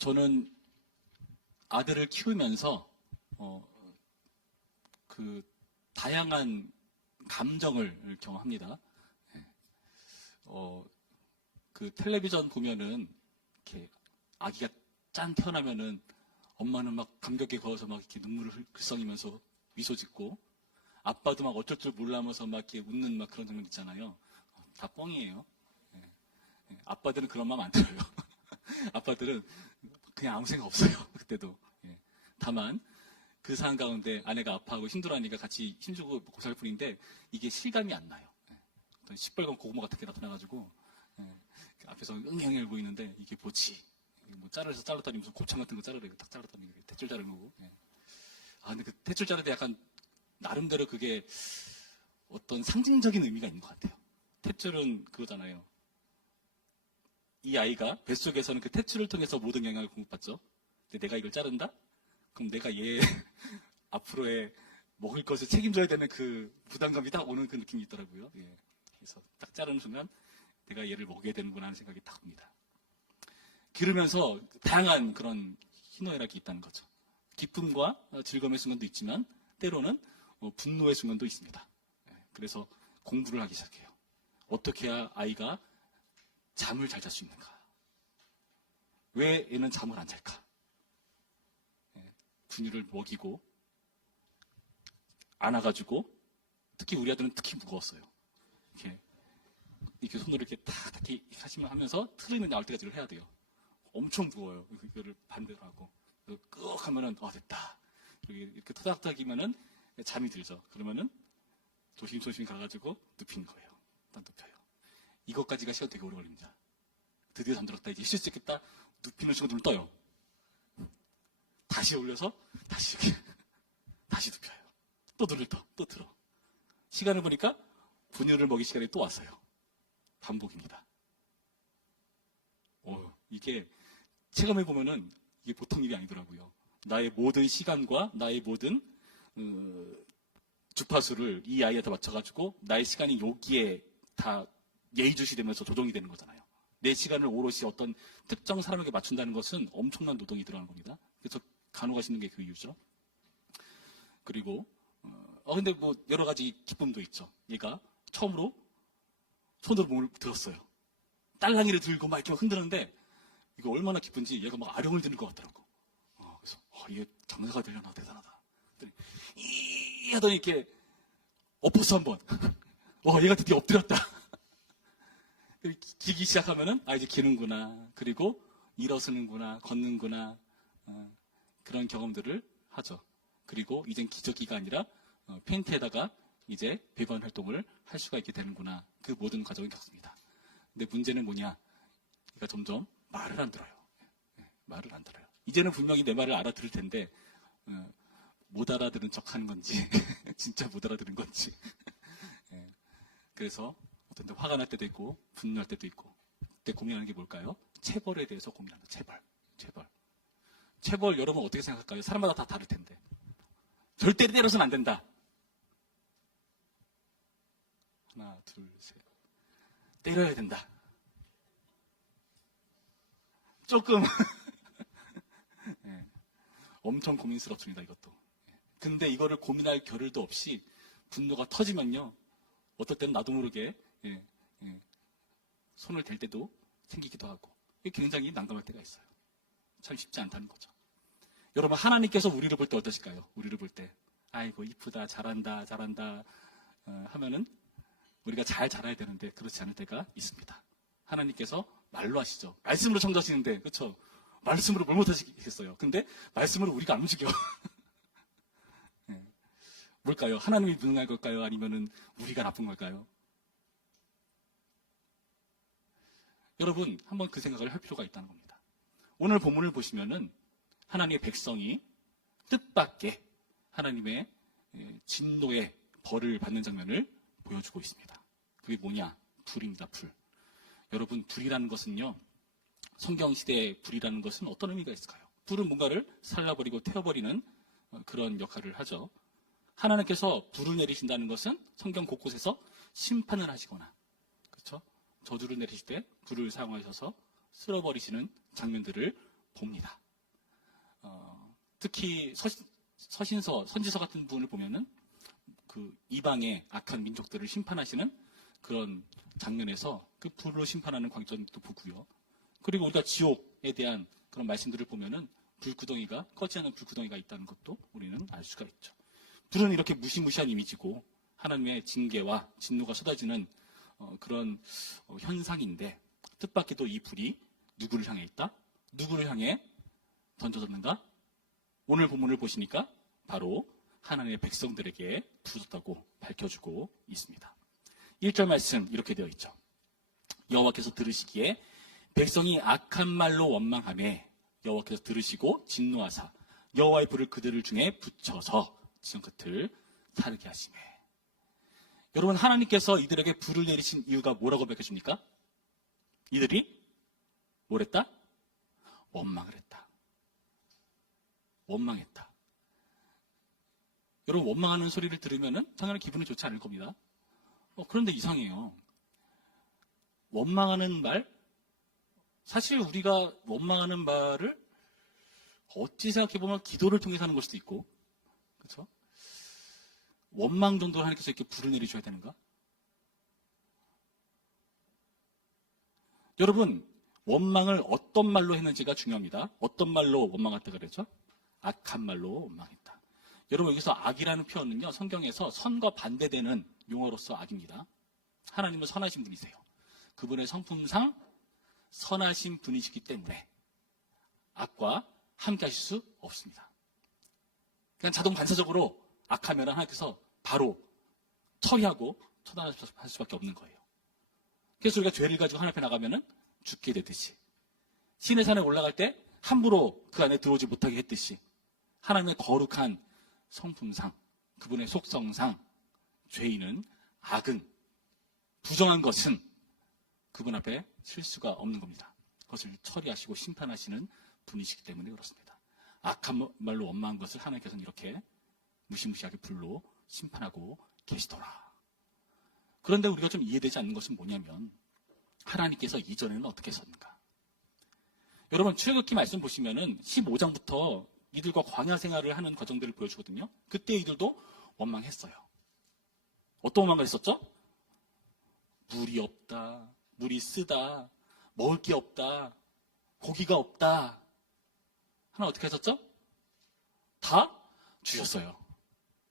저는 아들을 키우면서 그 다양한 감정을 경험합니다. 그 텔레비전 보면은 이렇게 아기가 짠 태어나면은 엄마는 막 감격에 거워서 막 이렇게 눈물을 글썽이면서 미소 짓고, 아빠도 막 어쩔 줄 몰라면서 막 이렇게 웃는 막 그런 장면 있잖아요. 다 뻥이에요. 아빠들은 그런 마음 안 들어요. 아빠들은 그냥 아무 생각 없어요. 그때도. 다만 그 상황 가운데 아내가 아파하고 힘들어하니까 같이 힘주고 먹고 살 뿐인데 이게 실감이 안 나요. 어떤 시뻘건 고구마 같은 게 나타나가지고 앞에서 응형을 보이는데 이게 뭐지? 뭐 자르서 잘랐더니 무슨 곱창 같은 거 자르래. 딱 잘랐더니 탯줄 자른 거고. 근데 그 탯줄 자를 때 약간 나름대로 그게 어떤 상징적인 의미가 있는 것 같아요. 탯줄은 그거잖아요. 이 아이가 뱃속에서는 그 탯줄을 통해서 모든 영향을 공급받죠. 근데 내가 이걸 자른다? 그럼 내가 얘 앞으로의 먹을 것을 책임져야 되는 그 부담감이 딱 오는 그 느낌이 있더라고요. 그래서 딱 자르는 순간 내가 얘를 먹여야 되는구나 하는 생각이 딱 옵니다. 기르면서 다양한 그런 희노애락이 있다는 거죠. 기쁨과 즐거움의 순간도 있지만 때로는 분노의 순간도 있습니다. 그래서 공부를 하기 시작해요. 어떻게 해야 아이가 잠을 잘 잘 수 있는가? 왜 얘는 잠을 안 잘까? 분유를 먹이고 안아가지고, 특히 우리 아들은 특히 무거웠어요. 이렇게 손으로 이렇게 탁 하시면 하면서 틀을 나올 때까지를 해야 돼요. 엄청 무거워요. 이거를 반대로 하고 끄 하면은 됐다. 이렇게 토닥닥이면은 잠이 들죠. 그러면은 조심조심 가가지고 눕히는 거예요. 일단 눕혀요. 이것까지가 시간 되게 오래 걸립니다. 드디어 잠들었다. 이제 쉴 수 있겠다. 눕히는 순간 눈을 떠요. 다시 올려서 다시 이렇게 다시 눕혀요. 또 눈을 떠. 또 들어. 시간을 보니까 분유를 먹일 시간이 또 왔어요. 반복입니다. 이게 체감해 보면은 이게 보통 일이 아니더라고요. 나의 모든 시간과 나의 모든 주파수를 이 아이한테 맞춰가지고 나의 시간이 여기에 다 예의주시되면서 조정이 되는 거잖아요. 내 시간을 오롯이 어떤 특정 사람에게 맞춘다는 것은 엄청난 노동이 들어가는 겁니다. 그래서 간호가 있는 게 그 이유죠. 그리고 근데 뭐 여러 가지 기쁨도 있죠. 얘가 처음으로 손으로 몸을 들었어요. 딸랑이를 들고 막 이렇게 흔드는데 이거 얼마나 기쁜지 얘가 막 아령을 드는 것 같더라고. 그래서 이게 장사가 되려나 대단하다. 이 하더니 이렇게 엎었어 한번. 얘가 드디어 엎드렸다. 기기 시작하면은 이제 기는구나. 그리고 일어서는구나, 걷는구나. 그런 경험들을 하죠. 그리고 이젠 기저귀가 아니라 팬티에다가 이제 배관 활동을 할 수가 있게 되는구나. 그 모든 과정을 겪습니다. 근데 문제는 뭐냐? 얘가 점점 말을 안 들어요. 말을 안 들어요. 이제는 분명히 내 말을 알아들을 텐데 못 알아들은 척 하는 건지 진짜 못 알아들은 건지. 그래서 어떤 때 화가 날 때도 있고 분노할 때도 있고, 그때 고민하는 게 뭘까요? 체벌에 대해서 고민한다. 체벌 여러분 어떻게 생각할까요? 사람마다 다 다를 텐데. 절대 때려서는 안 된다. 하나, 둘, 셋. 때려야 된다. 조금 엄청 고민스럽습니다. 이것도. 근데 이거를 고민할 겨를도 없이 분노가 터지면요, 어떨 때는 나도 모르게 손을 댈 때도 생기기도 하고, 이게 굉장히 난감할 때가 있어요. 참 쉽지 않다는 거죠. 여러분, 하나님께서 우리를 볼 때 어떠실까요? 우리를 볼 때 아이고 이쁘다, 잘한다 하면은 우리가 잘 자라야 되는데 그렇지 않을 때가 있습니다. 하나님께서 말로 하시죠. 말씀으로 청소하시는데, 그렇죠? 말씀으로 뭘 못하시겠어요? 근데 말씀으로 우리가 안 움직여. 뭘까요? 하나님이 무능한 걸까요? 아니면은 우리가 나쁜 걸까요? 여러분, 한번 그 생각을 할 필요가 있다는 겁니다. 오늘 본문을 보시면은 하나님의 백성이 뜻밖의 하나님의 진노의 벌을 받는 장면을 보여주고 있습니다. 그게 뭐냐? 불입니다. 불. 여러분, 불이라는 것은요, 성경시대의 불이라는 것은 어떤 의미가 있을까요? 불은 뭔가를 살라버리고 태워버리는 그런 역할을 하죠. 하나님께서 불을 내리신다는 것은 성경 곳곳에서 심판을 하시거나, 그렇죠? 저주를 내리실 때 불을 사용하셔서 쓸어버리시는 장면들을 봅니다. 특히 서신서, 선지서 같은 부분을 보면은 그 이방의 악한 민족들을 심판하시는 그런 장면에서 그 불로 심판하는 광전도 보고요. 그리고 우리가 지옥에 대한 그런 말씀들을 보면은 불구덩이가, 꺼지 않는 불구덩이가 있다는 것도 우리는 알 수가 있죠. 불은 이렇게 무시무시한 이미지고 하나님의 징계와 진노가 쏟아지는 그런 현상인데, 뜻밖에도 이 불이 누구를 향해 있다? 누구를 향해 던져졌는가? 오늘 본문을 보시니까 바로 하나님의 백성들에게 부었다고 밝혀주고 있습니다. 1절 말씀 이렇게 되어 있죠. 여호와께서 들으시기에 백성이 악한 말로 원망하매 여호와께서 들으시고 진노하사 여호와의 불을 그들 중에 붙여서 지성 끝을 타르게 하시매. 여러분, 하나님께서 이들에게 불을 내리신 이유가 뭐라고 밝혀줍니까? 이들이 뭘 했다? 원망을 했다. 원망했다. 여러분, 원망하는 소리를 들으면 당연히 기분이 좋지 않을 겁니다. 그런데 이상해요. 원망하는 말, 사실 우리가 원망하는 말을 어찌 생각해보면 기도를 통해서 하는 걸 수도 있고, 그렇죠? 원망 정도로 하나님께서 이렇게 불을 내리셔야 되는가? 여러분, 원망을 어떤 말로 했는지가 중요합니다. 어떤 말로 원망했다 그랬죠? 악한 말로 원망했다. 여러분, 여기서 악이라는 표현은요, 성경에서 선과 반대되는 용어로서 악입니다. 하나님은 선하신 분이세요. 그분의 성품상 선하신 분이시기 때문에 악과 함께 하실 수 없습니다. 그냥 자동 반사적으로 악하면 하나님께서 바로 처리하고 처단할 수밖에 없는 거예요. 그래서 우리가 죄를 가지고 하나님 앞에 나가면은 죽게 되듯이, 신의 산에 올라갈 때 함부로 그 안에 들어오지 못하게 했듯이, 하나님의 거룩한 성품상, 그분의 속성상 죄인은, 악은, 부정한 것은 그분 앞에 실수가 없는 겁니다. 그것을 처리하시고 심판하시는 분이시기 때문에 그렇습니다. 악한 말로 원망한 것을 하나님께서는 이렇게 무시무시하게 불로 심판하고 계시더라. 그런데 우리가 좀 이해되지 않는 것은 뭐냐면, 하나님께서 이전에는 어떻게 했었는가? 여러분, 출애굽기 말씀 보시면은 15장부터 이들과 광야 생활을 하는 과정들을 보여주거든요. 그때 이들도 원망했어요. 어떤 원망을 했었죠? 물이 없다, 물이 쓰다, 먹을 게 없다, 고기가 없다. 하나 어떻게 했었죠? 다 주셨어요.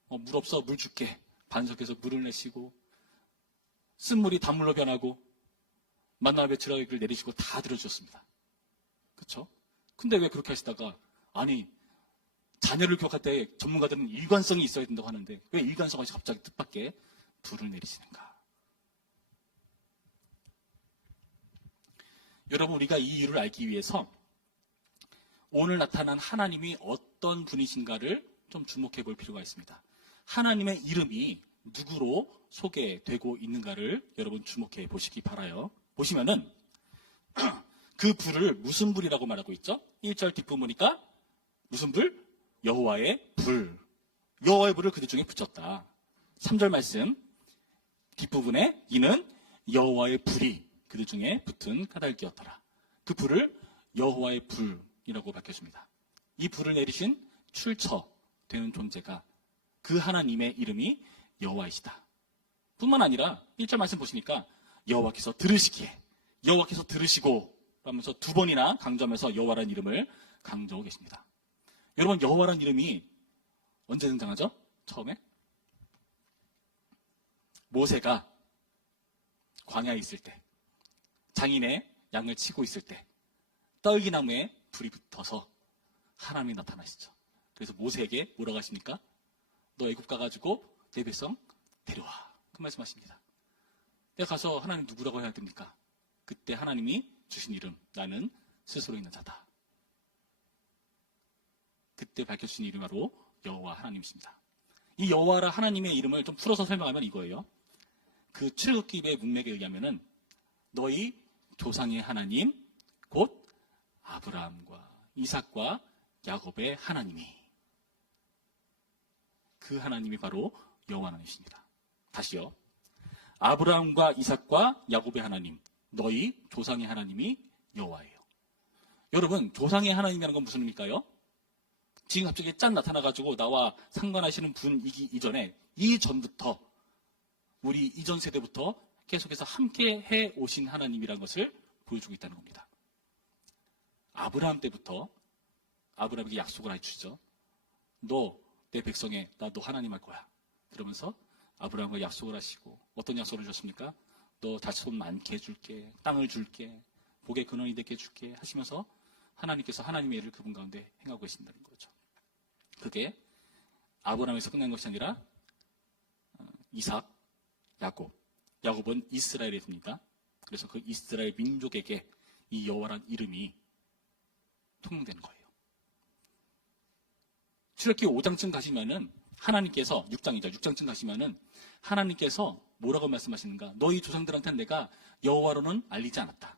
물 없어, 물 줄게. 반석에서 물을 내시고, 쓴물이 단물로 변하고, 만나 배추라기를 내리시고 다 들어주셨습니다. 그렇죠? 근데 왜 그렇게 하시다가, 아니, 자녀를 교육할 때 전문가들은 일관성이 있어야 된다고 하는데 왜 일관성 없이 갑자기 뜻밖의 불을 내리시는가? 여러분, 우리가 이 이유를 알기 위해서 오늘 나타난 하나님이 어떤 분이신가를 좀 주목해 볼 필요가 있습니다. 하나님의 이름이 누구로 소개되고 있는가를 여러분 주목해 보시기 바라요. 보시면은 그 불을 무슨 불이라고 말하고 있죠? 1절 뒷부분 보니까 무슨 불? 여호와의 불. 여호와의 불을 그들 중에 붙였다. 3절 말씀 뒷부분에 이는 여호와의 불이 그들 중에 붙은 까닭이었더라. 그 불을 여호와의 불이라고 밝혀줍니다. 이 불을 내리신 출처되는 존재가 그 하나님의 이름이 여호와이시다. 뿐만 아니라 1절 말씀 보시니까 여호와께서 들으시기에, 여호와께서 들으시고 하면서 두 번이나 강조하면서 여호와라는 이름을 강조하고 계십니다. 여러분, 여호와라는 이름이 언제 등장하죠? 처음에? 모세가 광야에 있을 때, 장인의 양을 치고 있을 때 떨기나무에 불이 붙어서 하나님이 나타나시죠. 그래서 모세에게 뭐라고 하십니까? 너 애굽 가가지고 내 백성 데려와. 그 말씀하십니다. 내가 가서 하나님 누구라고 해야 됩니까? 그때 하나님이 주신 이름, 나는 스스로 있는 자다. 그때 밝혀주신 이름이 바로 여호와 하나님이십니다. 이 여호와라 하나님의 이름을 좀 풀어서 설명하면 이거예요. 그 출애굽기의 문맥에 의하면은 너희 조상의 하나님 곧 아브라함과 이삭과 야곱의 하나님이, 그 하나님이 바로 여호와 하나님이십니다. 다시요. 아브라함과 이삭과 야곱의 하나님, 너희 조상의 하나님이 여호와예요. 여러분, 조상의 하나님이라는 건 무슨 의미일까요? 지금 갑자기 짠 나타나가지고 나와 상관하시는 분이기 이전에, 이전부터, 우리 이전 세대부터 계속해서 함께 해 오신 하나님이라는 것을 보여주고 있다는 겁니다. 아브라함 때부터 아브라함에게 약속을 해주시죠. 너 내 백성에 나 너 하나님 할 거야. 그러면서 아브라함과 약속을 하시고, 어떤 약속을 주셨습니까? 너 자손 많게 해줄게, 땅을 줄게, 복의 근원이 되게 해줄게 하시면서 하나님께서 하나님의 일을 그분 가운데 행하고 계신다는 거죠. 그게 아브라함에서 끝난 것이 아니라 이삭, 야곱, 야곱은 이스라엘이 됩니다. 그래서 그 이스라엘 민족에게 이 여호와란 이름이 통용되는 거예요. 출애굽기 5장쯤 가시면은 하나님께서 6장쯤 가시면은 하나님께서 뭐라고 말씀하시는가? 너희 조상들한테는 내가 여호와로는 알리지 않았다.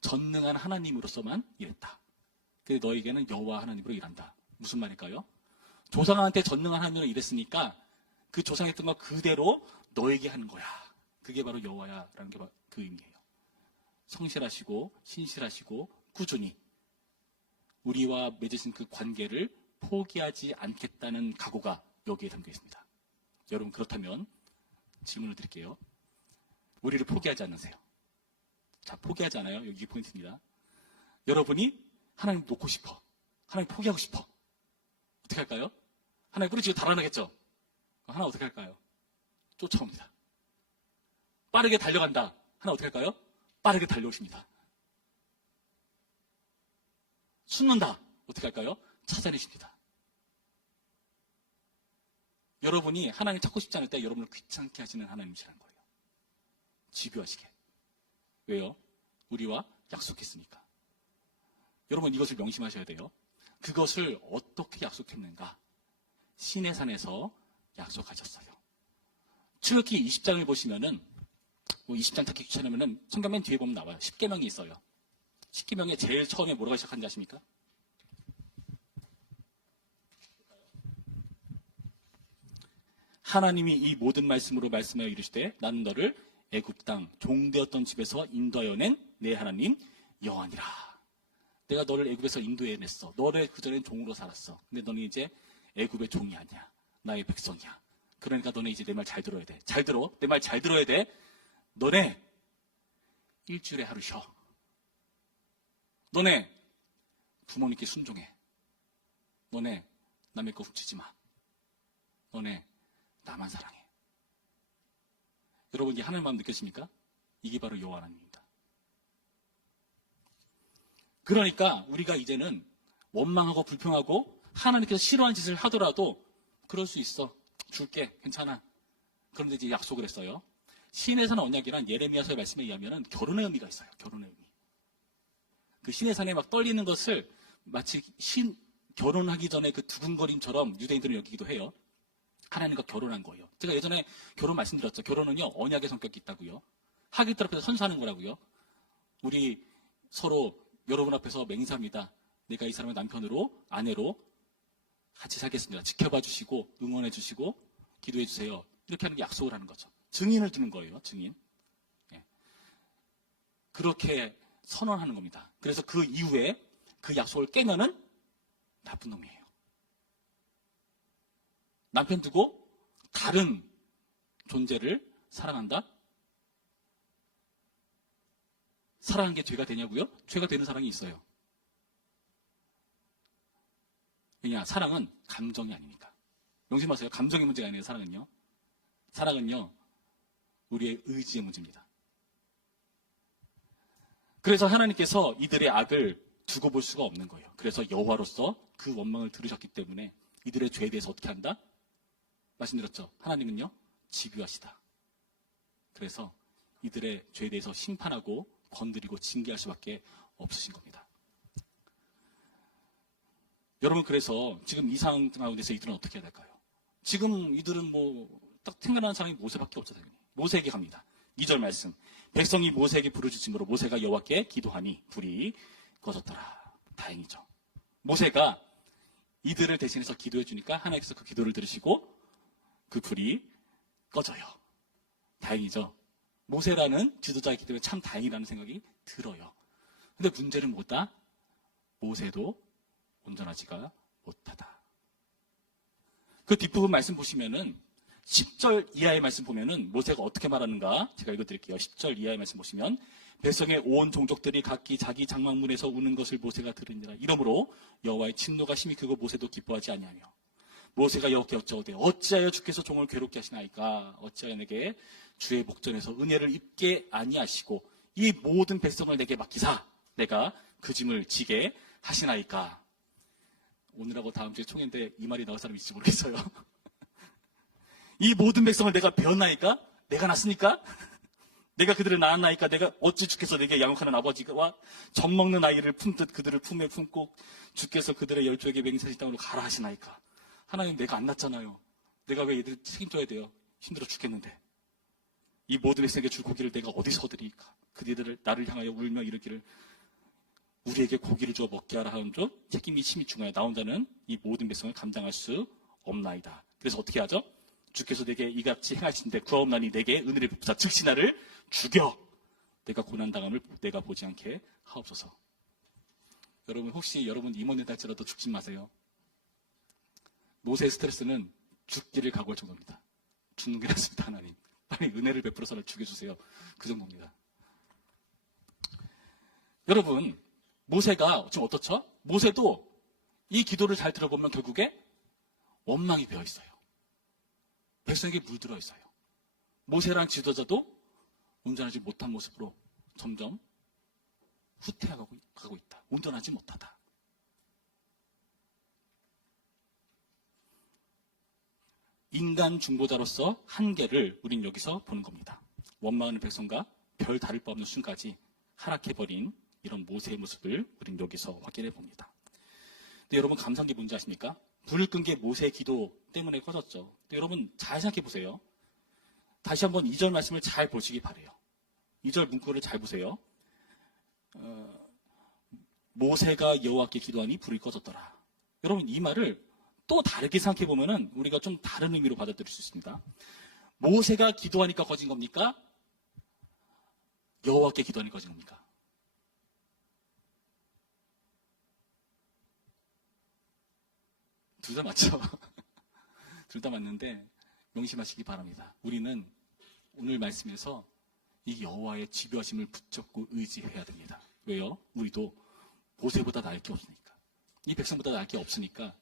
전능한 하나님으로서만 일했다. 근데 너에게는 여호와 하나님으로 일한다. 무슨 말일까요? 조상한테 전능한 하나님으로 일했으니까 그 조상했던 거 그대로 너에게 하는 거야. 그게 바로 여호와야라는 게 그 의미예요. 성실하시고 신실하시고 꾸준히 우리와 맺으신 그 관계를 포기하지 않겠다는 각오가 여기에 담겨 있습니다. 여러분, 그렇다면 질문을 드릴게요. 우리를 포기하지 않으세요? 자, 포기하지 않아요? 여기 포인트입니다. 여러분이 하나님 놓고 싶어, 하나님 포기하고 싶어, 어떻게 할까요? 하나님 뿌리치고 달아나겠죠? 하나 어떻게 할까요? 쫓아옵니다. 빠르게 달려간다. 하나 어떻게 할까요? 빠르게 달려오십니다. 숨는다. 어떻게 할까요? 찾아내십니다. 여러분이 하나님 찾고 싶지 않을 때 여러분을 귀찮게 하시는 하나님이시라는 거예요. 집요하시게. 왜요? 우리와 약속했으니까. 여러분, 이것을 명심하셔야 돼요. 그것을 어떻게 약속했는가? 시내산에서 약속하셨어요. 출애굽기 20장을 보시면은, 20장 찾기 귀찮으면은 성경 맨 뒤에 보면 나와요. 10계명이 있어요. 10계명에 제일 처음에 뭐라고 시작하는지 아십니까? 하나님이 이 모든 말씀으로 말씀하여 이르시되 나는 너를 애굽 땅 종되었던 집에서 인도하여 낸 내 하나님 여호와니라. 내가 너를 애굽에서 인도해냈어. 너를 그전엔 종으로 살았어. 근데 너는 이제 애굽의 종이 아니야. 나의 백성이야. 그러니까 너네 이제 내 말 잘 들어야 돼. 잘 들어. 내 말 잘 들어야 돼. 너네 일주일에 하루 쉬어. 너네 부모님께 순종해. 너네 남의 거 훔치지 마. 너네 나만 사랑해. 여러분, 이 하나님 마음 느껴집니까? 이게 바로 여호와 하나님입니다. 그러니까 우리가 이제는 원망하고 불평하고 하나님께서 싫어하는 짓을 하더라도 그럴 수 있어. 줄게. 괜찮아. 그런데 이제 약속을 했어요. 신의 산 언약이란 예레미야서의 말씀에 의하면 결혼의 의미가 있어요. 결혼의 의미. 그 신의 산에 막 떨리는 것을 마치 결혼하기 전에 그 두근거림처럼 유대인들은 여기기도 해요. 하나님과 결혼한 거예요. 제가 예전에 결혼 말씀드렸죠. 결혼은요, 언약의 성격이 있다고요. 하객들 앞에서 선서하는 거라고요. 우리 서로 여러분 앞에서 맹세합니다. 내가 이 사람의 남편으로, 아내로 같이 살겠습니다. 지켜봐 주시고, 응원해 주시고, 기도해 주세요. 이렇게 하는 게 약속을 하는 거죠. 증인을 두는 거예요. 증인. 예. 그렇게 선언하는 겁니다. 그래서 그 이후에 그 약속을 깨면은 나쁜 놈이에요. 남편 두고 다른 존재를 사랑한다? 사랑한 게 죄가 되냐고요? 죄가 되는 사랑이 있어요. 왜냐? 사랑은 감정이 아니니까. 명심하세요. 감정의 문제가 아니에요. 사랑은요. 사랑은요, 우리의 의지의 문제입니다. 그래서 하나님께서 이들의 악을 두고 볼 수가 없는 거예요. 그래서 여호와로서 그 원망을 들으셨기 때문에 이들의 죄에 대해서 어떻게 한다? 말씀드렸죠. 하나님은요, 집요하시다. 그래서 이들의 죄에 대해서 심판하고 건드리고 징계할 수밖에 없으신 겁니다. 여러분, 그래서 지금 이 상황 가운데서 이들은 어떻게 해야 될까요? 지금 이들은 딱 생각나는 사람이 모세밖에 없죠. 당연히. 모세에게 갑니다. 2절 말씀. 백성이 모세에게 부르짖음으로 모세가 여호와께 기도하니 불이 꺼졌더라. 다행이죠. 모세가 이들을 대신해서 기도해 주니까 하나님께서 그 기도를 들으시고 그 불이 꺼져요. 다행이죠. 모세라는 지도자이기 때문에 참 다행이라는 생각이 들어요. 근데 문제는 뭐다? 모세도 온전하지가 못하다. 그 뒷부분 말씀 보시면은 10절 이하의 말씀 보면은 모세가 어떻게 말하는가 제가 읽어드릴게요. 10절 이하의 말씀 보시면 백성의 온 종족들이 각기 자기 장막문에서 우는 것을 모세가 들으니라. 이러므로 여호와의 진노가 심히 크고 모세도 기뻐하지 아니하며 모세가 여호와께 여짜오되 어찌하여 주께서 종을 괴롭게 하시나이까 어찌하여 내게 주의 목전에서 은혜를 입게 아니하시고 이 모든 백성을 내게 맡기사 내가 그 짐을 지게 하시나이까. 오늘하고 다음 주에 총회인데 이 말이 나올 사람이 있을지 모르겠어요. 이 모든 백성을 내가 배웠나이까? 내가 낳았으니까? 내가 그들을 낳았나이까? 내가 어찌 주께서 내게 양육하는 아버지와 젖 먹는 아이를 품듯 그들을 품에 품고 주께서 그들의 열조에게 맹세하신 땅으로 가라 하시나이까? 하나님, 내가 안 낳았잖아요. 내가 왜 얘들 책임져야 돼요? 힘들어 죽겠는데. 이 모든 백성에게 줄 고기를 내가 어디서 얻으리까? 그들을 나를 향하여 울며 이르기를 우리에게 고기를 주어 먹게 하라 하는 줄 책임이 심히 중하여 나 혼자는 이 모든 백성을 감당할 수 없나이다. 그래서 어떻게 하죠? 주께서 내게 이같이 행하신데 구하옵나니 내게 은혜를 베푸사 즉시 나를 죽여 내가 고난당함을 내가 보지 않게 하옵소서. 여러분, 혹시 여러분 임원에 달지라도 죽지 마세요. 모세의 스트레스는 죽기를 각오할 정도입니다. 죽는 게 낫습니다. 하나님, 빨리 은혜를 베풀어서 나를 죽여주세요. 그 정도입니다. 여러분, 모세가 지금 어떻죠? 모세도 이 기도를 잘 들어보면 결국에 원망이 배어있어요. 백성에게 물들어 있어요. 모세라는 지도자도 온전하지 못한 모습으로 점점 후퇴하고 있다. 온전하지 못하다. 인간 중보자로서 한계를 우린 여기서 보는 겁니다. 원망하는 백성과 별 다를 바 없는 순간까지 하락해버린 이런 모세의 모습을 우린 여기서 확인해 봅니다. 근데 여러분, 감사한 게 뭔지 아십니까? 불을 끈 게 모세의 기도 때문에 꺼졌죠. 근데 여러분, 잘 생각해 보세요. 다시 한번 2절 말씀을 잘 보시기 바래요. 2절 문구를 잘 보세요. 모세가 여호와께 기도하니 불이 꺼졌더라. 여러분, 이 말을 또 다르게 생각해 보면은 우리가 좀 다른 의미로 받아들일 수 있습니다. 모세가 기도하니까 꺼진 겁니까? 여호와께 기도하니까 꺼진 겁니까? 둘 다 맞죠? 둘 다 맞는데 명심하시기 바랍니다. 우리는 오늘 말씀에서 이 여호와의 집요하심을 붙잡고 의지해야 됩니다. 왜요? 우리도 모세보다 나을 게 없으니까. 이 백성보다 나을 게 없으니까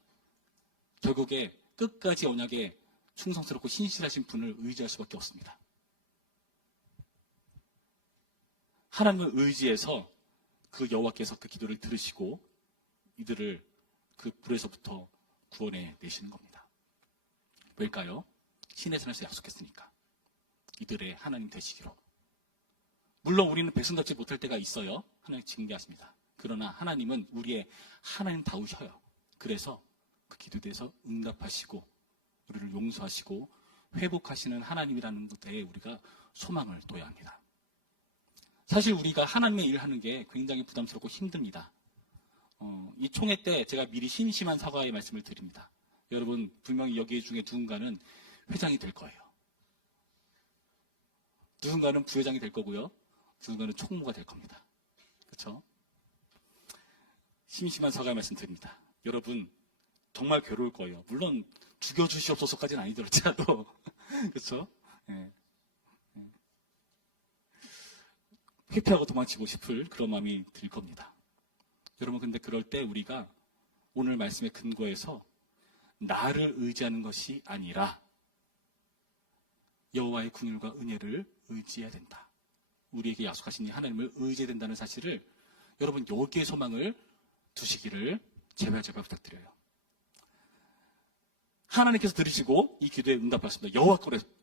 결국에 끝까지 언약에 충성스럽고 신실하신 분을 의지할 수밖에 없습니다. 하나님을 의지해서 그 여호와께서 그 기도를 들으시고 이들을 그 불에서부터 구원해 내시는 겁니다. 왜일까요? 신의 산에서 약속했으니까. 이들의 하나님 되시기로. 물론 우리는 백성답지 못할 때가 있어요. 하나님 징계하십니다. 그러나 하나님은 우리의 하나님다우셔요. 그래서 그 기도에 대해서 응답하시고 우리를 용서하시고 회복하시는 하나님이라는 것에 우리가 소망을 둬야 합니다. 사실 우리가 하나님의 일을 하는 게 굉장히 부담스럽고 힘듭니다. 이 총회 때 제가 미리 심심한 사과의 말씀을 드립니다. 여러분, 분명히 여기 중에 누군가는 회장이 될 거예요. 누군가는 부회장이 될 거고요. 누군가는 총무가 될 겁니다. 그렇죠? 심심한 사과의 말씀 드립니다. 여러분, 정말 괴로울 거예요. 물론 죽여주시옵소서까지는 아니더라도 그렇죠? 네. 회피하고 도망치고 싶을 그런 마음이 들 겁니다. 여러분, 근데 그럴 때 우리가 오늘 말씀의 근거에서 나를 의지하는 것이 아니라 여호와의 긍휼과 은혜를 의지해야 된다. 우리에게 약속하신 이 하나님을 의지해야 된다는 사실을 여러분, 여기에 소망을 두시기를 제발 부탁드려요. 하나님께서 들으시고 이 기도에 응답하셨습니다.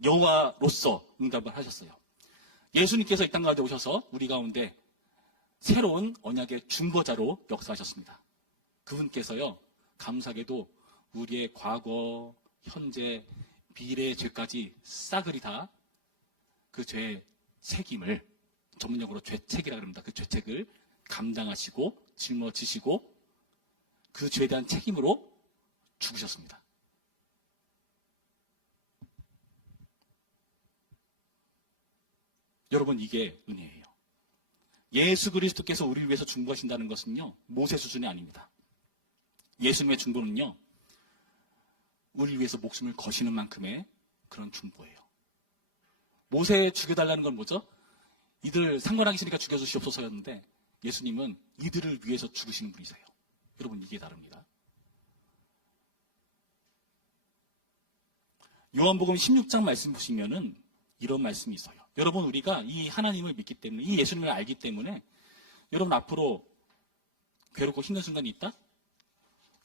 여호와로서 응답을 하셨어요. 예수님께서 이 땅 가운데 오셔서 우리 가운데 새로운 언약의 중보자로 역사하셨습니다. 그분께서요, 감사하게도 우리의 과거, 현재, 미래의 죄까지 싸그리 다 그 죄의 책임을, 전문용어로 죄책이라고 합니다. 그 죄책을 감당하시고 짊어지시고 그 죄에 대한 책임으로 죽으셨습니다. 여러분, 이게 은혜예요. 예수 그리스도께서 우리를 위해서 중보하신다는 것은요, 모세 수준이 아닙니다. 예수님의 중보는요, 우리를 위해서 목숨을 거시는 만큼의 그런 중보예요. 모세 죽여달라는 건 뭐죠? 이들 상관하기 싫으니까 죽여주시옵소서였는데, 예수님은 이들을 위해서 죽으시는 분이세요. 여러분, 이게 다릅니다. 요한복음 16장 말씀 보시면은 이런 말씀이 있어요. 여러분, 우리가 이 하나님을 믿기 때문에, 이 예수님을 알기 때문에, 여러분 앞으로 괴롭고 힘든 순간이 있다?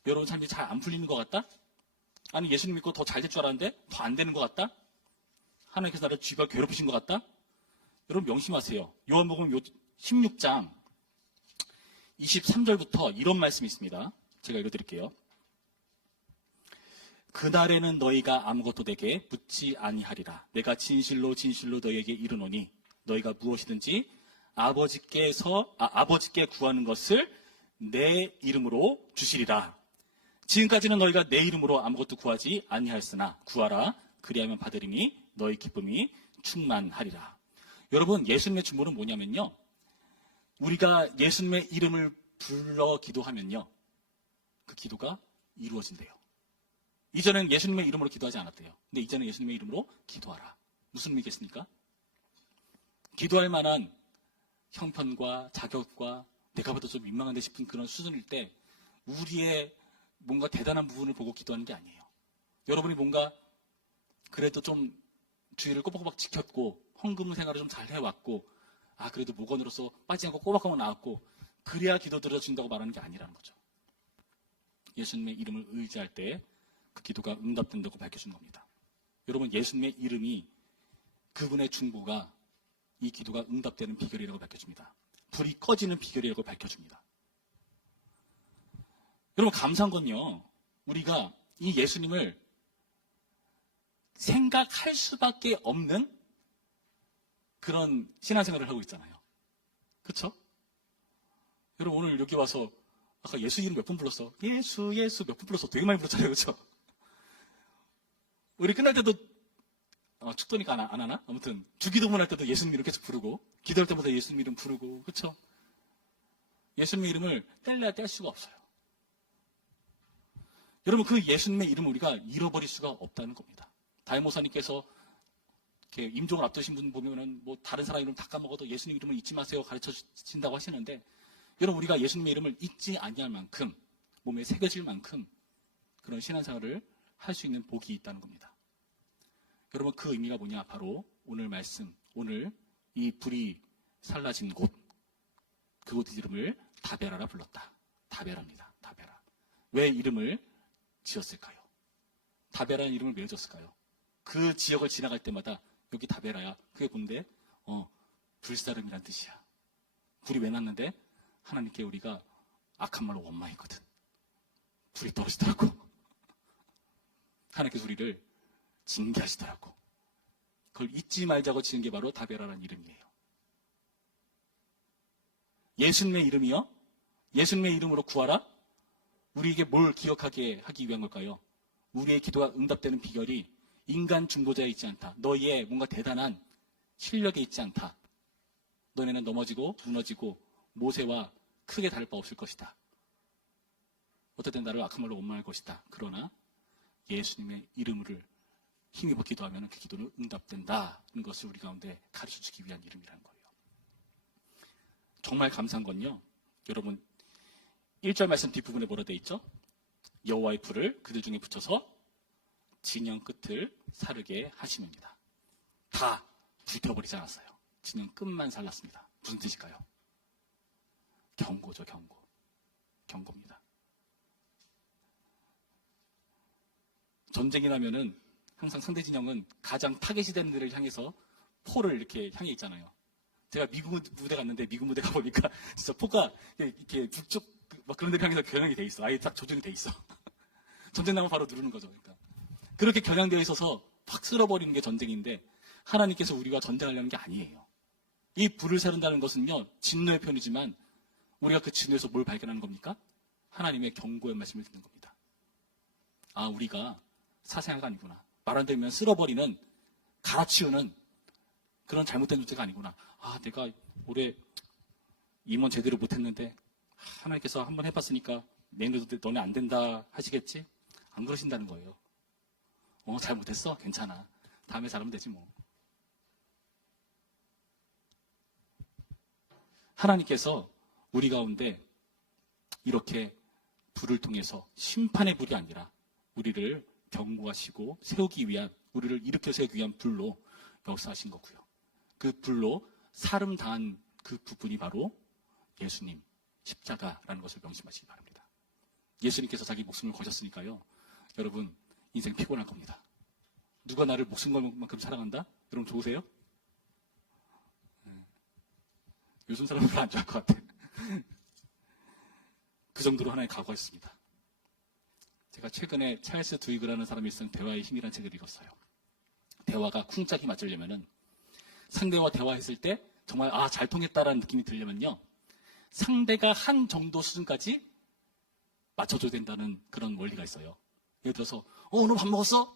여러분 삶이 잘 안 풀리는 것 같다? 아니, 예수님 믿고 더 잘 될 줄 알았는데 더 안 되는 것 같다? 하나님께서 나를 쥐가 괴롭히신 것 같다? 여러분 명심하세요. 요한복음 16장 23절부터 이런 말씀이 있습니다. 제가 읽어드릴게요. 그날에는 너희가 아무것도 내게 묻지 아니하리라. 내가 진실로 진실로 너희에게 이르노니 너희가 무엇이든지 아버지께 구하는 것을 내 이름으로 주시리라. 지금까지는 너희가 내 이름으로 아무것도 구하지 아니하였으나 구하라. 그리하면 받으리니 너희 기쁨이 충만하리라. 여러분, 예수님의 중보는 뭐냐면요, 우리가 예수님의 이름을 불러 기도하면요, 그 기도가 이루어진대요. 이전엔 예수님의 이름으로 기도하지 않았대요. 근데 이제는 예수님의 이름으로 기도하라. 무슨 의미겠습니까? 기도할 만한 형편과 자격과 내가 봐도 좀 민망한데 싶은 그런 수준일 때 우리의 뭔가 대단한 부분을 보고 기도하는 게 아니에요. 여러분이 뭔가 그래도 좀 주의를 꼬박꼬박 지켰고 헌금 생활을 좀 잘 해왔고, 그래도 목원으로서 빠지지 않고 꼬박꼬박 나왔고, 그래야 기도 들어준다고 말하는 게 아니라는 거죠. 예수님의 이름을 의지할 때 그 기도가 응답된다고 밝혀주는 겁니다. 여러분, 예수님의 이름이, 그분의 중보가 이 기도가 응답되는 비결이라고 밝혀줍니다. 불이 꺼지는 비결이라고 밝혀줍니다. 여러분, 감사한 건요, 우리가 이 예수님을 생각할 수밖에 없는 그런 신앙생활을 하고 있잖아요. 그렇죠? 여러분, 오늘 여기 와서 아까 예수 이름 몇 번 불렀어? 예수 몇 번 불렀어? 되게 많이 불렀잖아요. 그렇죠? 우리 끝날 때도 축도니까 안 하나? 아무튼 주기도문 할 때도 예수님 이름 계속 부르고, 기도할 때마다 예수님 이름 부르고, 그렇죠? 예수님의 이름을 뗄래야 뗄 수가 없어요. 여러분, 그 예수님의 이름을 우리가 잃어버릴 수가 없다는 겁니다. 다임 목사님께서 이렇게 임종을 앞두신 분 보면은 뭐 다른 사람 이름 다 까먹어도 예수님 이름을 잊지 마세요 가르쳐 주신다고 하시는데, 여러분, 우리가 예수님의 이름을 잊지 아니할 만큼, 몸에 새겨질 만큼 그런 신앙생활을 할 수 있는 복이 있다는 겁니다. 여러분, 그 의미가 뭐냐? 바로 오늘 말씀, 오늘 이 불이 살라진 곳, 그곳 이름을 다베라라 불렀다. 다베라입니다. 다베라. 왜 이름을 지었을까요? 다베라는 이름을 왜 지었을까요? 그 지역을 지나갈 때마다 여기 다베라야. 그게 뭔데? 불사름이란 뜻이야. 불이 왜 났는데? 하나님께 우리가 악한 말로 원망했거든. 불이 떨어지더라고. 하나님께서 우리를 징계하시더라고. 그걸 잊지 말자고 지은 게 바로 다베라라는 이름이에요. 예수님의 이름이요? 예수님의 이름으로 구하라? 우리에게 뭘 기억하게 하기 위한 걸까요? 우리의 기도가 응답되는 비결이 인간 중보자에 있지 않다. 너희의 뭔가 대단한 실력에 있지 않다. 너네는 넘어지고 무너지고 모세와 크게 다를 바 없을 것이다. 어쨌든 나를 악한 말로 원망할 것이다. 그러나 예수님의 이름을 힘입어 기도하면 그 기도는 응답된다는 것을 우리 가운데 가르쳐주기 위한 이름이라는 거예요. 정말 감사한 건요, 여러분 1절 말씀 뒷부분에 뭐라 되어 있죠? 여호와의 불을 그들 중에 붙여서 진영 끝을 사르게 하시느니라. 다 불태워버리지 않았어요. 진영 끝만 살랐습니다. 무슨 뜻일까요? 경고죠. 경고입니다. 전쟁이 나면은 항상 상대 진영은 가장 타겟이 되는 데를 향해서 포를 이렇게 향해 있잖아요. 제가 미국 무대 갔는데, 미국 무대 가보니까 진짜 포가 이렇게 북쪽 막 그런 데를 향해서 겨냥이 돼 있어. 아예 딱 조정이 돼 있어. 전쟁 나면 바로 누르는 거죠. 그러니까 그렇게 겨냥되어 있어서 확 쓸어버리는 게 전쟁인데, 하나님께서 우리가 전쟁하려는 게 아니에요. 이 불을 사른다는 것은요, 진노의 표현이지만 우리가 그 진노에서 뭘 발견하는 겁니까? 하나님의 경고의 말씀을 듣는 겁니다. 우리가 사생아가 아니구나. 말 안 되면 쓸어버리는, 갈아치우는 그런 잘못된 존재가 아니구나. 내가 올해 임원 제대로 못했는데 하나님께서 한번 해봤으니까 내년도 너네 안 된다 하시겠지? 안 그러신다는 거예요. 잘못했어? 괜찮아. 다음에 잘하면 되지 뭐. 하나님께서 우리 가운데 이렇게 불을 통해서 심판의 불이 아니라 우리를 경고하시고 세우기 위한, 우리를 일으켜 세우기 위한 불로 역사하신 거고요. 그 불로 사름 당한 그 부분이 바로 예수님 십자가라는 것을 명심하시기 바랍니다. 예수님께서 자기 목숨을 거셨으니까요. 여러분 인생 피곤할 겁니다. 누가 나를 목숨 걸 만큼 사랑한다? 여러분 좋으세요? 요즘 사람은 별로 안 좋아할 것 같아. 그 정도로 하나님 각오했습니다. 제가 최근에 찰스 두이그라는 사람이 쓴 대화의 힘이라는 책을 읽었어요. 대화가 쿵짝이 맞으려면은 상대와 대화했을 때 정말 잘 통했다라는 느낌이 들려면요. 상대가 한 정도 수준까지 맞춰줘야 된다는 그런 원리가 있어요. 예를 들어서 오늘 밥 먹었어?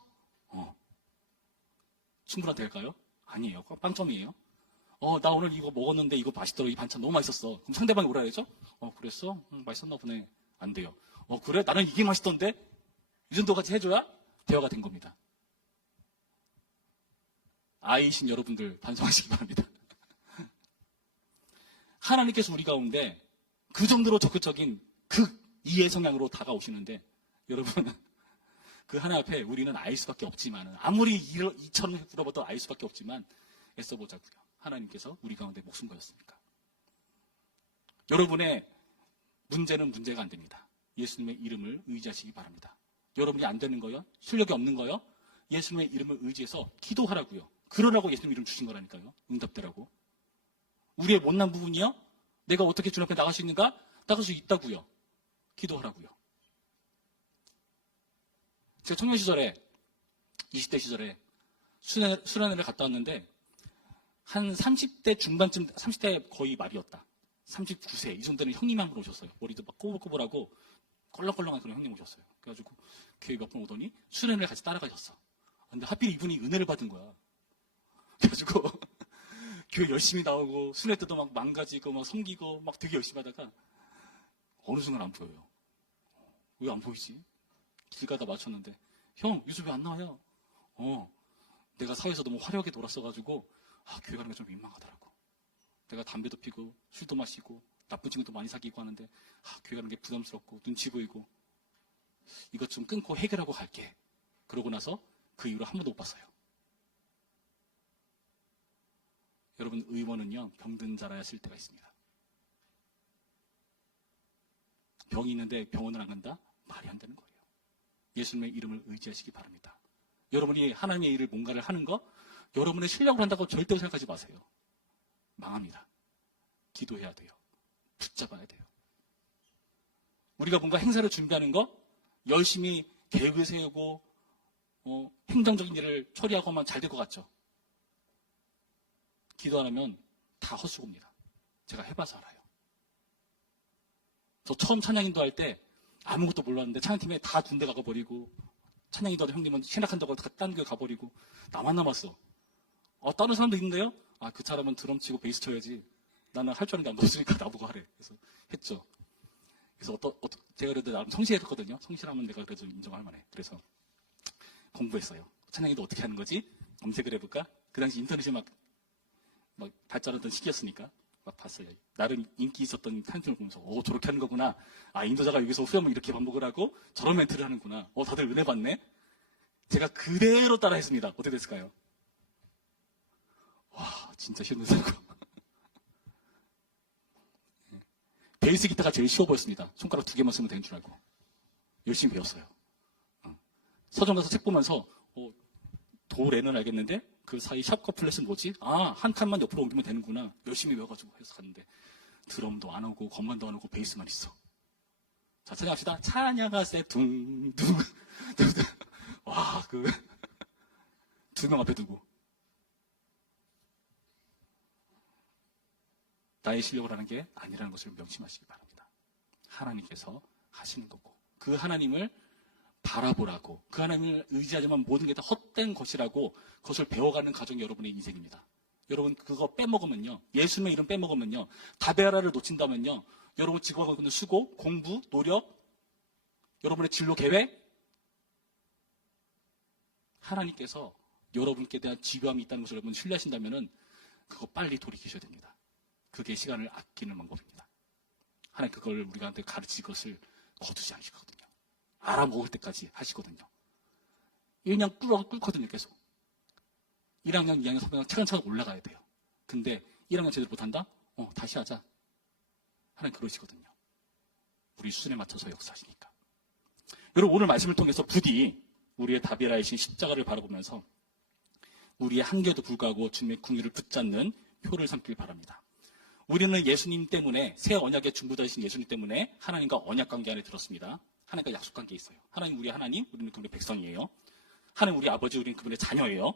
충분한 될까요? 아니에요. 빵점이에요. 나 오늘 이거 먹었는데 이거 맛있더라. 이 반찬 너무 맛있었어. 그럼 상대방이 뭐라 그러죠? 그랬어? 맛있었나 보네. 안 돼요. 그래? 나는 이게 맛있던데? 이 정도까지 해줘야 대화가 된 겁니다. 아이신 여러분들 반성하시기 바랍니다. 하나님께서 우리 가운데 그 정도로 적극적인 이해 성향으로 다가오시는데 여러분 그 하나님 앞에 우리는 알 수밖에 없지만 아무리 이처럼 물어봐도 알 수밖에 없지만 애써보자고요. 하나님께서 우리 가운데 목숨 거셨으니까. 여러분의 문제는 문제가 안 됩니다. 예수님의 이름을 의지하시기 바랍니다. 여러분이 안 되는 거요? 실력이 없는 거요? 예수님의 이름을 의지해서 기도하라고요. 그러라고 예수님 이름 주신 거라니까요. 응답되라고. 우리의 못난 부분이요? 내가 어떻게 주님 앞에 나갈 수 있는가? 나갈 수 있다고요. 기도하라고요. 제가 청년 시절에 20대 시절에 수련회를 갔다 왔는데 한 30대 중반쯤 30대 거의 말이었다. 39세 이 정도는 형님 한 분 오셨어요. 머리도 막 꼬불꼬불하고 껄렁껄렁한 그런 형님 오셨어요. 그래가지고 교회 몇 번 오더니 수련회를 같이 따라가셨어. 근데 하필 이분이 은혜를 받은 거야. 그래가지고 교회 열심히 나오고 수련회 때도 막 망가지고 막 섬기고 막 되게 열심히 하다가 어느 순간 안 보여요. 왜 안 보이지? 길 가다 마주쳤는데 형 요즘 왜 안 나와요? 내가 사회에서 너무 화려하게 놀았어가지고 교회 가는 게 좀 민망하더라고. 내가 담배도 피고 술도 마시고 나쁜 친구도 많이 사귀고 하는데 교회 가는 게 부담스럽고 눈치 보이고 이것 좀 끊고 해결하고 갈게. 그러고 나서 그 이후로 한 번도 못 봤어요. 여러분 의원은요 병든 자라야 쓸 때가 있습니다. 병이 있는데 병원을 안 간다? 말이 안 되는 거예요. 예수님의 이름을 의지하시기 바랍니다. 여러분이 하나님의 일을 뭔가를 하는 거 여러분의 실력을 한다고 절대 생각하지 마세요. 망합니다. 기도해야 돼요. 붙잡아야 돼요. 우리가 뭔가 행사를 준비하는 거 열심히 계획을 세우고 행정적인 일을 처리하고만 잘 될 것 같죠? 기도 안 하면 다 헛수고입니다. 제가 해봐서 알아요. 저 처음 찬양인도 할 때 아무것도 몰랐는데 찬양팀에 다 군대 가버리고 찬양인도 하던 형님은 신학한다고 딴 데 가버리고 나만 남았어. 다른 사람도 있는데요? 그 사람은 드럼 치고 베이스 쳐야지. 나는 할 줄 아는 게 아무도 없으니까 나보고 하래. 그래서 했죠. 그래서 제가 그래도 나름 성실했거든요. 성실하면 내가 그래도 인정할 만해. 그래서 공부했어요. 찬양인도 어떻게 하는 거지? 검색을 해볼까? 그 당시 인터넷이 막 발달하던 시기였으니까 막 봤어요. 나름 인기 있었던 찬양팀을 보면서 저렇게 하는 거구나. 인도자가 여기서 후렴을 이렇게 반복을 하고 저런 멘트를 하는구나. 다들 은혜 받네. 제가 그대로 따라 했습니다. 어떻게 됐을까요? 와 진짜 쉬운 노래고 베이스 기타가 제일 쉬워 보였습니다. 손가락 2개만 쓰면 되는 줄 알고 열심히 배웠어요. 서점 가서 책 보면서 도, 레는 알겠는데 그 사이 샵과 플랫은 뭐지? 한 칸만 옆으로 옮기면 되는구나. 열심히 외워가지고 해서 갔는데 드럼도 안 오고 건반도 안 오고 베이스만 있어. 자 찬양합시다. 찬양하세 둥둥 와 그 2명 앞에 두고 나의 실력을 하는 게 아니라는 것을 명심하시기 바랍니다. 하나님께서 하시는 거고 그 하나님을 바라보라고 그 하나님을 의지하지만 모든 게 다 헛된 것이라고 그것을 배워가는 과정이 여러분의 인생입니다. 여러분 그거 빼먹으면요. 예수님의 이름 빼먹으면요. 다베라를 놓친다면요. 여러분 지구하고 있는 수고, 공부, 노력, 여러분의 진로 계획, 하나님께서 여러분께 대한 지감이 있다는 것을 여러분 신뢰하신다면은 그거 빨리 돌이키셔야 됩니다. 그게 시간을 아끼는 방법입니다. 하나님 그걸 우리한테 가르칠 것을 거두지 않으시거든요. 알아먹을 때까지 하시거든요. 1년 꿇거든요, 계속. 1학년, 2학년, 3학년 차근차근 올라가야 돼요. 근데 1학년 제대로 못한다? 다시 하자. 하나님 그러시거든요. 우리 수준에 맞춰서 역사하시니까. 여러분 오늘 말씀을 통해서 부디 우리의 다비라이신 십자가를 바라보면서 우리의 한계에도 불구하고 주님의 궁유를 붙잡는 표를 삼길 바랍니다. 우리는 예수님 때문에 새 언약의 중보자이신 예수님 때문에 하나님과 언약 관계 안에 들었습니다. 하나님과 약속 관계에 있어요. 하나님 우리 하나님, 우리는 그분의 백성이에요. 하나님 우리 아버지, 우리는 그분의 자녀예요.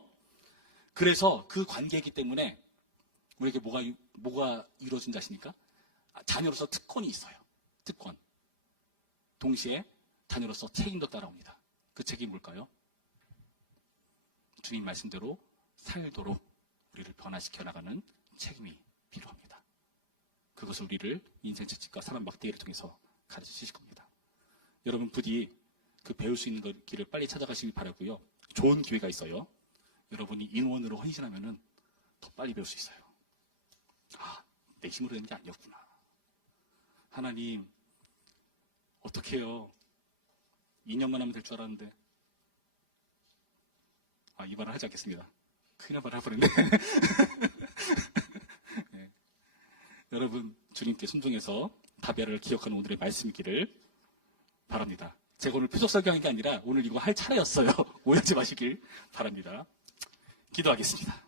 그래서 그 관계이기 때문에 우리에게 뭐가 이루어진다 하시니까 자녀로서 특권이 있어요. 특권. 동시에 자녀로서 책임도 따라옵니다. 그 책임이 뭘까요? 주님 말씀대로 살도록 우리를 변화시켜 나가는 책임이 필요합니다. 그것을 우리를 인생 채찍과 사람 막대기를 통해서 가르쳐 주실 겁니다. 여러분 부디 그 배울 수 있는 길을 빨리 찾아가시기 바라고요. 좋은 기회가 있어요. 여러분이 인원으로 헌신하면은 더 빨리 배울 수 있어요. 내 힘으로 되는 게 아니었구나. 하나님 어떻게 해요? 2년만 하면 될 줄 알았는데 이 말을 하지 않겠습니다. 큰일 날 말을 해버렸네. 네. 여러분 주님께 순종해서 다비아를 기억하는 오늘의 말씀이기를 바랍니다. 제가 오늘 표적 설교한 게 아니라 오늘 이거 할 차례였어요. 오해하지 마시길 바랍니다. 기도하겠습니다.